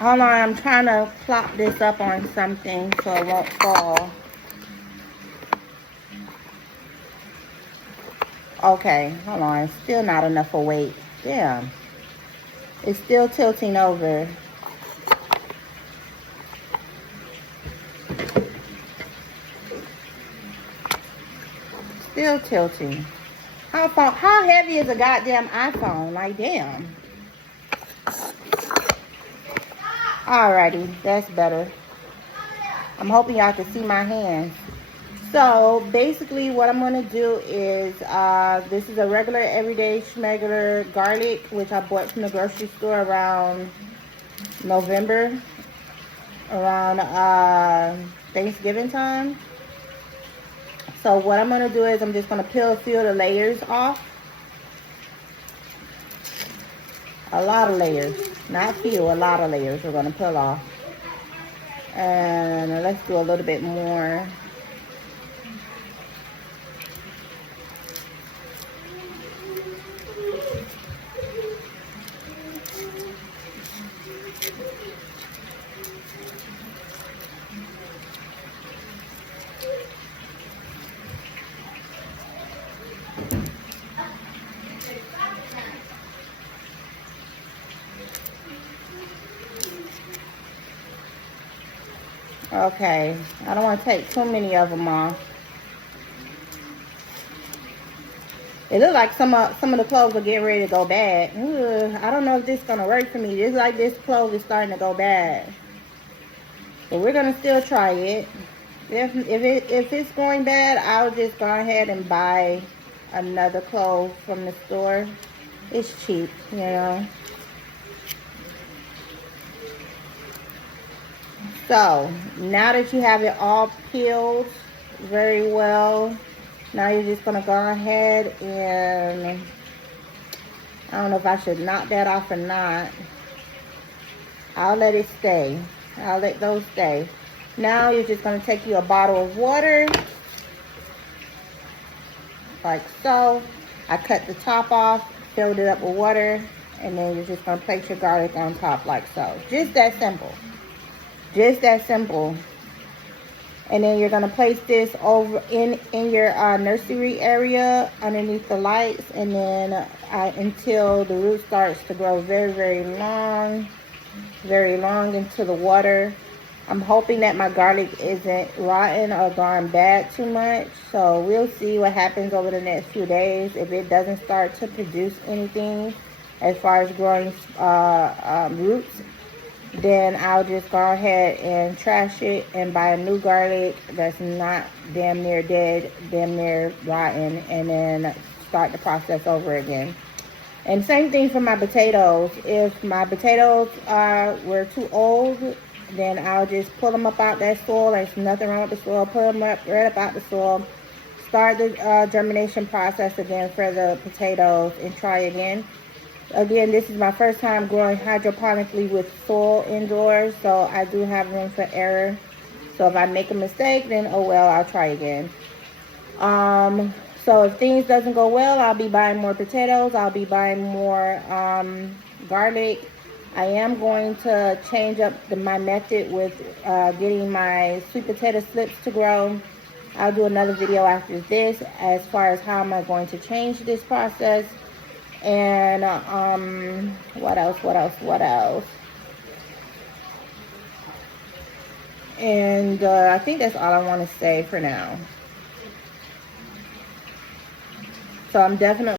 Hold on, I'm trying to plop this up on something so it won't fall. Okay, hold on. Still not enough for weight. Damn. It's still tilting over. Still tilting. How heavy is a goddamn iPhone? Like, damn. Alrighty, that's better. I'm hoping y'all can see my hands. So basically what I'm going to do is, this is a regular everyday schmegular garlic, which I bought from the grocery store around November, around Thanksgiving time. So what I'm going to do is I'm just going to peel a few of the layers off. A lot of layers, not few, a lot of layers we're going to peel off. And let's do a little bit more. Okay, I don't want to take too many of them off. It looks like some of the clothes are getting ready to go bad. I don't know if this is gonna work for me. Just like this clothes is starting to go bad, but we're gonna still try it. If it's going bad, I'll just go ahead and buy another clothes from the store. It's cheap, you know. So now that you have it all peeled very well, now you're just gonna go ahead and, I don't know if I should knock that off or not. I'll let it stay. I'll let those stay. Now you're just gonna take you a bottle of water, like so. I cut the top off, filled it up with water, and then you're just gonna place your garlic on top like so. Just that simple. Just that simple. And then you're gonna place this over in your nursery area underneath the lights, and then until the root starts to grow very, very long into the water. I'm hoping that my garlic isn't rotten or gone bad too much. So we'll see what happens over the next few days. If it doesn't start to produce anything as far as growing roots, then I'll just go ahead and trash it and buy a new garlic that's not damn near dead, damn near rotten, and then start the process over again. And same thing for my potatoes. If my potatoes were too old, then I'll just pull them up out that soil. There's nothing wrong with the soil. Pull them up right up out the soil. Start the germination process again for the potatoes and try again. Again, this is my first time growing hydroponically with soil indoors, so I do have room for error. So if I make a mistake, then oh well, I'll try again. So if things doesn't go well, I'll be buying more potatoes. I'll be buying more garlic. I am going to change up my method with getting my sweet potato slips to grow. I'll do another video after this as far as how am I going to change this process. And what else? And I think that's all I want to say for now. So I'm definitely